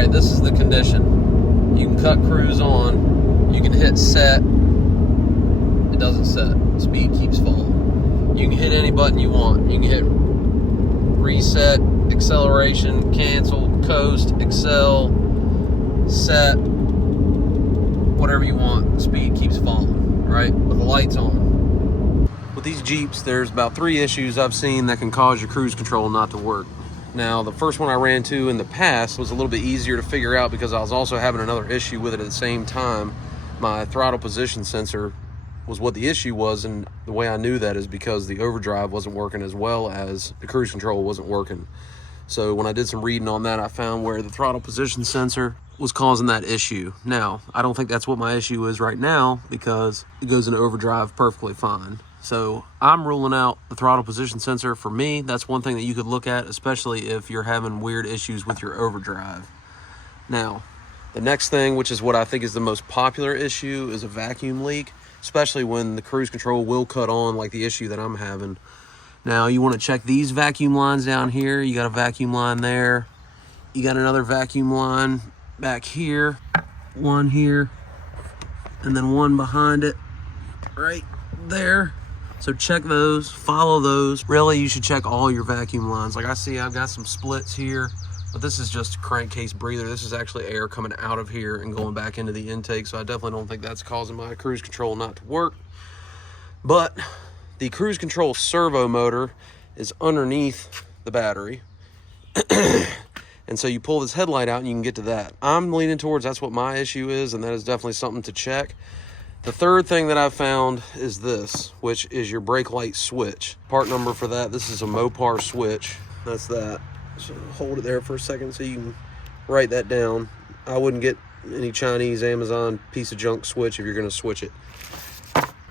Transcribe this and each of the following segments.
right, this is the condition. You can cut cruise on, you can hit set, it doesn't set, speed keeps falling. You can hit any button you want. You can hit reset, acceleration, cancel, coast, excel, set, whatever you want. Speed keeps falling, right? With the lights on. With these Jeeps, there's about 3 issues I've seen that can cause your cruise control not to work. Now, the first one I ran to in the past was a little bit easier to figure out because I was also having another issue with it at the same time. My throttle position sensor was what the issue was, and the way I knew that is because the overdrive wasn't working as well as the cruise control wasn't working. So when I did some reading on that, I found where the throttle position sensor was causing that issue. Now, I don't think that's what my issue is right now because it goes into overdrive perfectly fine. So I'm ruling out the throttle position sensor. For me, that's one thing that you could look at, especially if you're having weird issues with your overdrive. Now, the next thing, which is what I think is the most popular issue, is a vacuum leak, especially when the cruise control will cut on like the issue that I'm having. Now, you want to check these vacuum lines down here. You got a vacuum line there. You got another vacuum line back here, one here, and then one behind it right there. So check those, follow those. Really, you should check all your vacuum lines. Like I see, I've got some splits here, but this is just a crankcase breather. This is actually air coming out of here and going back into the intake, so I definitely don't think that's causing my cruise control not to work. But the cruise control servo motor is underneath the battery. And so you pull this headlight out and you can get to that. I'm leaning towards that's what my issue is, and that is definitely something to check. The third thing that I've found is this, which is your brake light switch. Part number for that, this is a Mopar switch. That's that. So hold it there for a second so you can write that down. I wouldn't get any Chinese Amazon piece of junk switch if you're gonna switch it.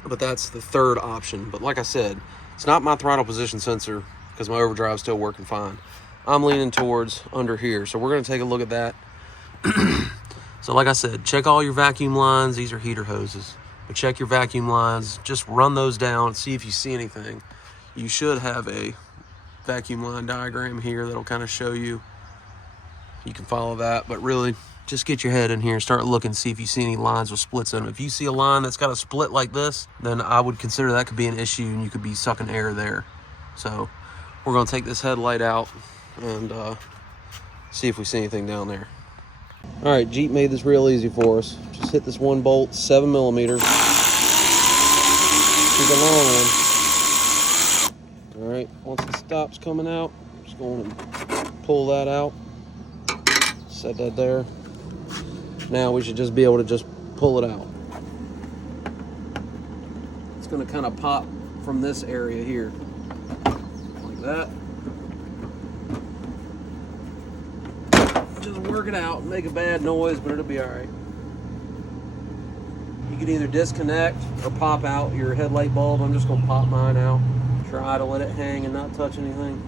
But that's the third option. But like I said, it's not my throttle position sensor because my overdrive's still working fine. I'm leaning towards under here. So we're gonna take a look at that. So like I said, check all your vacuum lines. These are heater hoses. But check your vacuum lines. Just run those down, see if you see anything. You should have a vacuum line diagram here that'll kind of show you. You can follow that, but really just get your head in here and start looking, see if you see any lines with splits in them. If you see a line that's got a split like this, then I would consider that could be an issue and you could be sucking air there. So we're gonna take this headlight out and see if we see anything down there. All right, Jeep made this real easy for us. Just hit this one bolt, 7mm. To the long one. All right, once it stops coming out, I'm just going to pull that out. Set that there. Now we should just be able to just pull it out. It's going to kind of pop from this area here, like that. Just work it out, make a bad noise, but it'll be all right. You can either disconnect or pop out your headlight bulb. I'm just gonna pop mine out. Try to let it hang and not touch anything,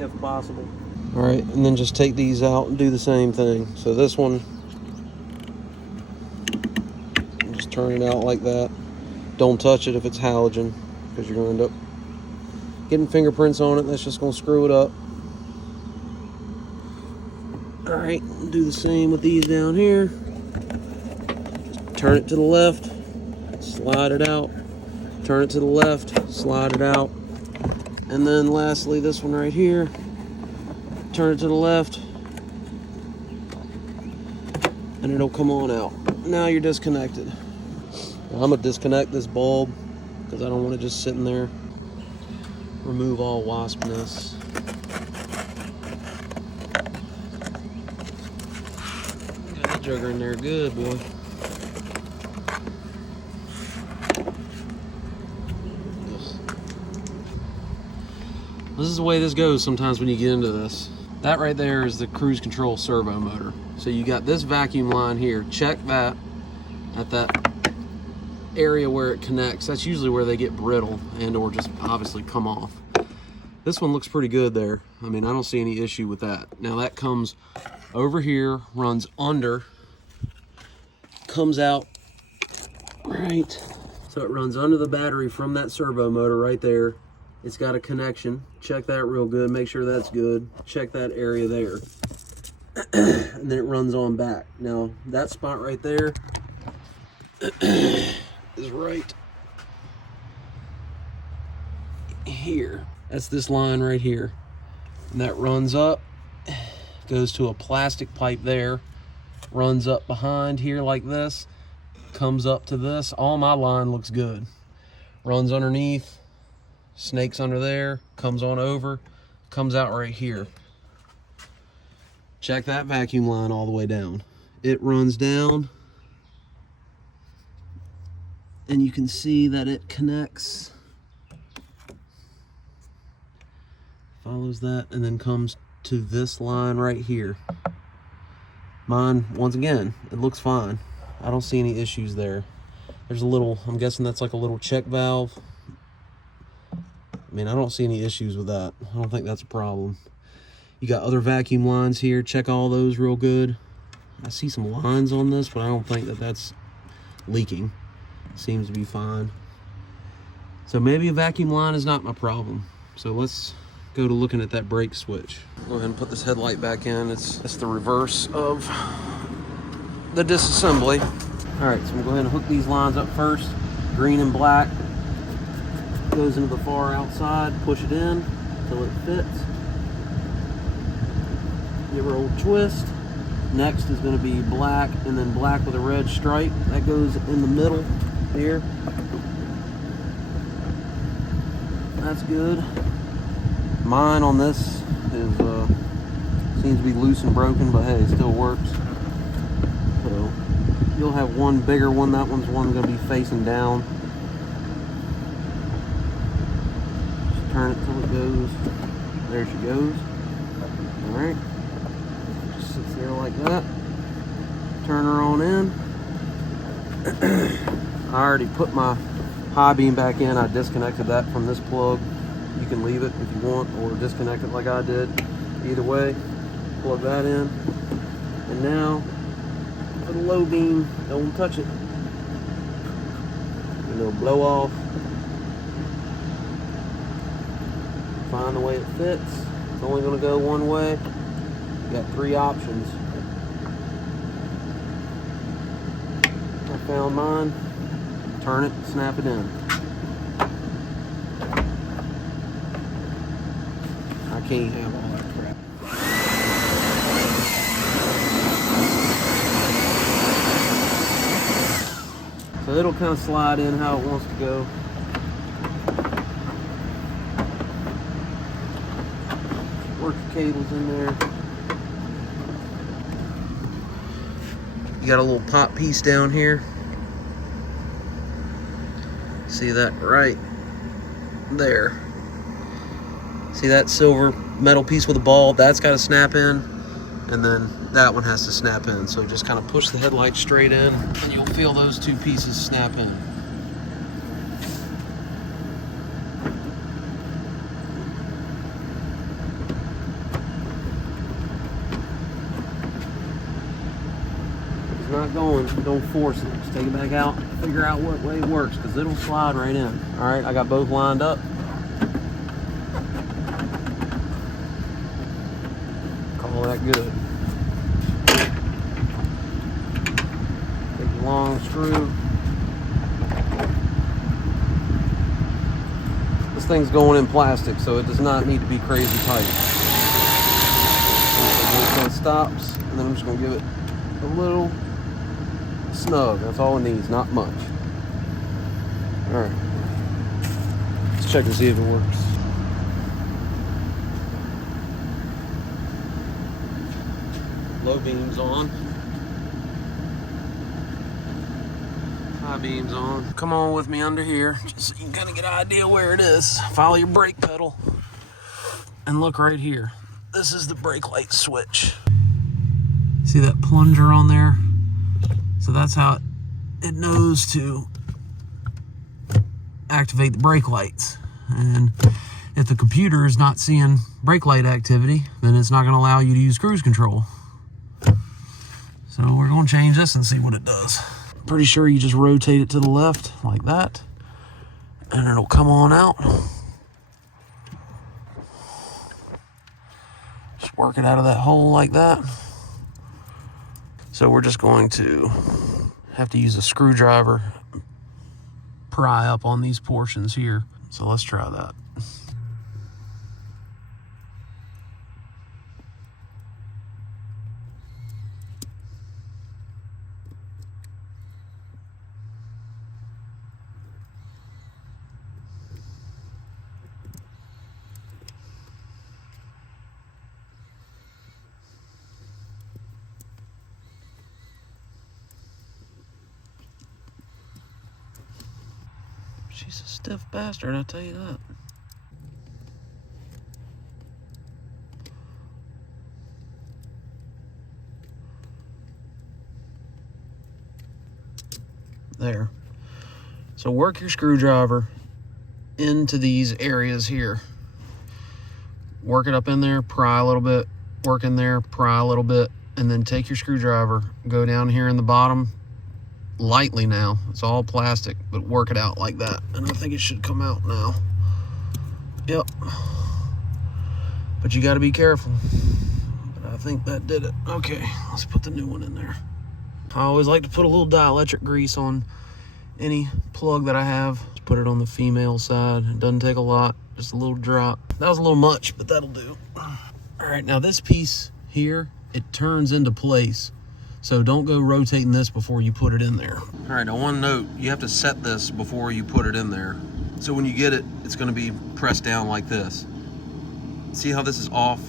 if possible. All right, and then just take these out and do the same thing. So this one, just turn it out like that. Don't touch it if it's halogen, because you're gonna end up getting fingerprints on it. That's just gonna screw it up. All right, do the same with these down here. Just turn it to the left, slide it out. Turn it to the left, slide it out. And then lastly, this one right here, turn it to the left, and it'll come on out. Now you're disconnected. I'm gonna disconnect this bulb because I don't want it just sitting there. Remove all waspness. Jugger in there good, boy. This is the way this goes sometimes when you get into this. That right there is the cruise control servo motor. So you got this vacuum line here. Check that at that area where it connects. That's usually where they get brittle and or just obviously come off. This one looks pretty good there. I mean, I don't see any issue with that. Now that comes over here, runs under, comes out right. So it runs under the battery from that servo motor right there. It's got a connection. Check that real good. Make sure that's good. Check that area there. and then it runs on back. Now that spot right there is right here. That's this line right here. And that runs up, goes to a plastic pipe there, runs up behind here like this, comes up to this. All my line looks good. Runs underneath, snakes under there, comes on over, comes out right here. Check that vacuum line all the way down. It runs down, and you can see that it connects, follows that, and then comes to this line right here. Mine, once again, it looks fine. I don't see any issues there. There's a little, I'm guessing that's like a little check valve. I mean, I don't see any issues with that. I don't think that's a problem. You got other vacuum lines here. Check all those real good. I see some lines on this, but I don't think that that's leaking. Seems to be fine. So maybe a vacuum line is not my problem. So let's go to looking at that brake switch. Go ahead and put this headlight back in. It's the reverse of the disassembly. All right, so I'm gonna go ahead and hook these lines up first. Green and black goes into the far outside. Push it in until it fits. Give her a little twist. Next is going to be black, and then black with a red stripe. That goes in the middle here. That's good. Mine on this is seems to be loose and broken, but hey, it still works. So you'll have one bigger one. That one's going to be facing down. Just turn it till it goes. There she goes. All right. Sits there like that. Turn her on in. I already put my high beam back in. I disconnected that from this plug. You can leave it if you want, or disconnect it like I did. Either way, plug that in. And now for the low beam, don't touch it. It'll blow off. Find the way it fits. It's only going to go one way. You got three options. I found mine. Turn it, snap it in. I can't have all that crap. So it'll kind of slide in how it wants to go. Work the cables in there. You got a little pop piece down here. See that right there? See that silver metal piece with a ball? That's got to snap in, and then that one has to snap in. So just kind of push the headlight straight in, and you'll feel those two pieces snap in. Not going, don't force it. Just take it back out, figure out what way it works, because it'll slide right in. All right, I got both lined up. Call that good. Take a long screw. This thing's going in plastic, so it does not need to be crazy tight. So it stops, and then I'm just going to give it a little snug. That's all it needs, not much. All right, let's check to see if it works. Low beam's on. High beam's on. Come on with me under here, just so you can kind of get an idea where it is. Follow your brake pedal and look right here. This is the brake light switch. See that plunger on there? So that's how it knows to activate the brake lights. And if the computer is not seeing brake light activity, then it's not going to allow you to use cruise control. So we're going to change this and see what it does. Pretty sure you just rotate it to the left like that, and it'll come on out. Just work it out of that hole like that. So we're just going to have to use a screwdriver, pry up on these portions here. So let's try that. She's a stiff bastard, I'll tell you that. There. So work your screwdriver into these areas here. Work it up in there, pry a little bit, work in there, pry a little bit, and then take your screwdriver, go down here in the bottom, lightly now. It's all plastic, but work it out like that. And I think it should come out now. Yep. But you got to be careful. But I think that did it. Okay, let's put the new one in there. I always like to put a little dielectric grease on any plug that I have. Just put it on the female side. It doesn't take a lot, just a little drop. That was a little much, but that'll do. All right, now this piece here, it turns into place. So don't go rotating this before you put it in there. All right, now one note, you have to set this before you put it in there. So when you get it, it's gonna be pressed down like this. See how this is off?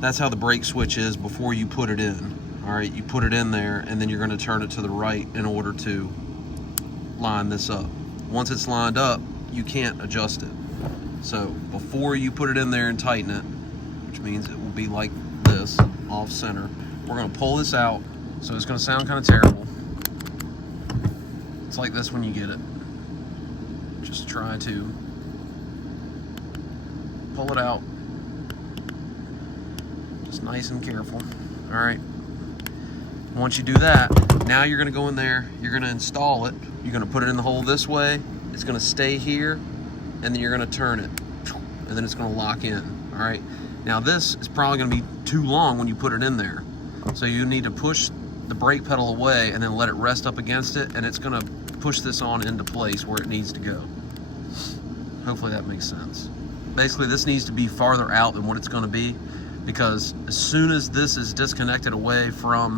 That's how the brake switch is before you put it in. All right, you put it in there and then you're gonna turn it to the right in order to line this up. Once it's lined up, you can't adjust it. So before you put it in there and tighten it, which means it will be like this, off center, we're gonna pull this out. So it's gonna sound kind of terrible. It's like this when you get it. Just try to pull it out. Just nice and careful. All right. Once you do that, now you're gonna go in there, you're gonna install it, you're gonna put it in the hole this way, it's gonna stay here, and then you're gonna turn it, and then it's gonna lock in, all right? Now this is probably gonna be too long when you put it in there. So you need to push the brake pedal away and then let it rest up against it, and it's gonna push this on into place where it needs to go. Hopefully that makes sense. Basically, this needs to be farther out than what it's gonna be, because as soon as this is disconnected away from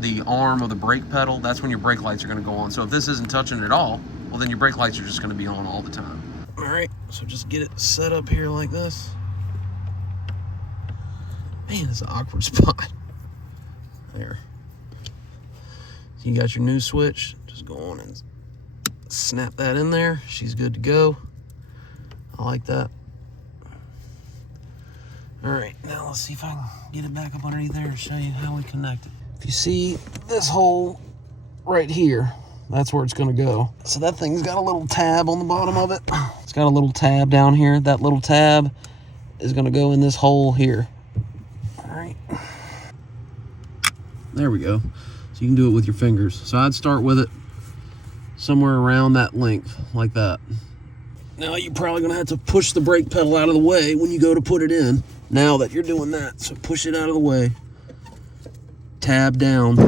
the arm of the brake pedal, that's when your brake lights are gonna go on. So if this isn't touching it at all, well then your brake lights are just gonna be on all the time. All right, so just get it set up here like this. Man, it's an awkward spot. There. You got your new switch, just go on and snap that in there. She's good to go. I like that. All right, now let's see if I can get it back up underneath there and show you how we connect it. If you see this hole right here, that's where it's gonna go. So that thing's got a little tab on the bottom of it. It's got a little tab down here. That little tab is gonna go in this hole here. All right. There we go. So you can do it with your fingers. So I'd start with it somewhere around that length, like that. Now you're probably gonna have to push the brake pedal out of the way when you go to put it in, now that you're doing that. So push it out of the way. Tab down.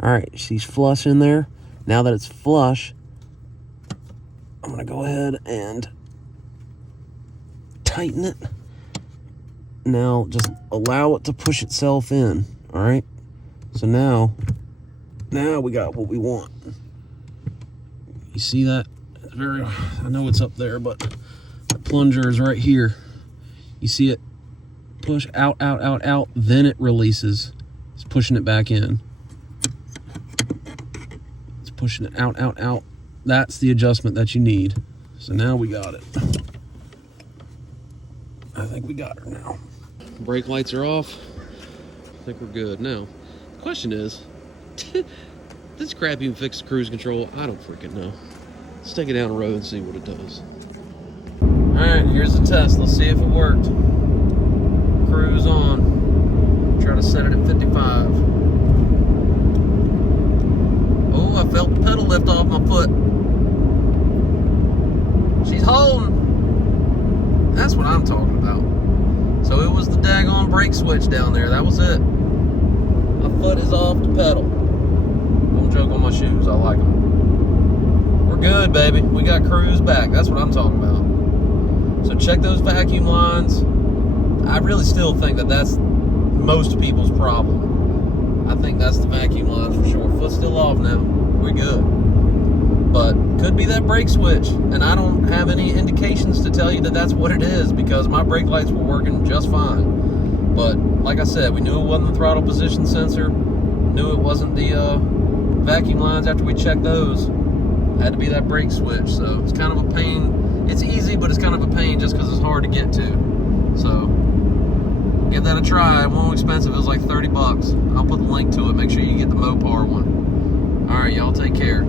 All right, she's flush in there. Now that it's flush, I'm gonna go ahead and tighten it. Now just allow it to push itself in, all right? So now we got what we want. You see that? It's very, I know it's up there, but the plunger is right here. You see it push out, out, out, out, then it releases. It's pushing it back in. It's pushing it out, out, out. That's the adjustment that you need. So now we got it. I think we got her now. Brake lights are off. I think we're good. Now, the question is, this crap even fix cruise control? I don't freaking know. Let's take it down the road and see what it does. All right, here's the test. Let's see if it worked. Cruise on. Try to set it at 55. Oh, I felt the pedal lift off my foot. I'm talking about. So it was the daggone brake switch down there. That was it. My foot is off the pedal. Don't joke on my shoes. I like them. We're good, baby. We got cruise back. That's what I'm talking about. So check those vacuum lines. I really still think that that's most people's problem. I think that's the vacuum lines for sure. Foot's still off now. We're good. But could be that brake switch, and I don't have any indications to tell you that that's what it is, because my brake lights were working just fine. But like I said, we knew it wasn't the throttle position sensor, knew it wasn't the vacuum lines after we checked those. Had to be that brake switch. So it's kind of a pain. It's easy, but it's kind of a pain just because it's hard to get to. So give that a try. It won't expensive. It was like 30 bucks. I'll put the link to it. Make sure you get the Mopar one. All right, y'all take care.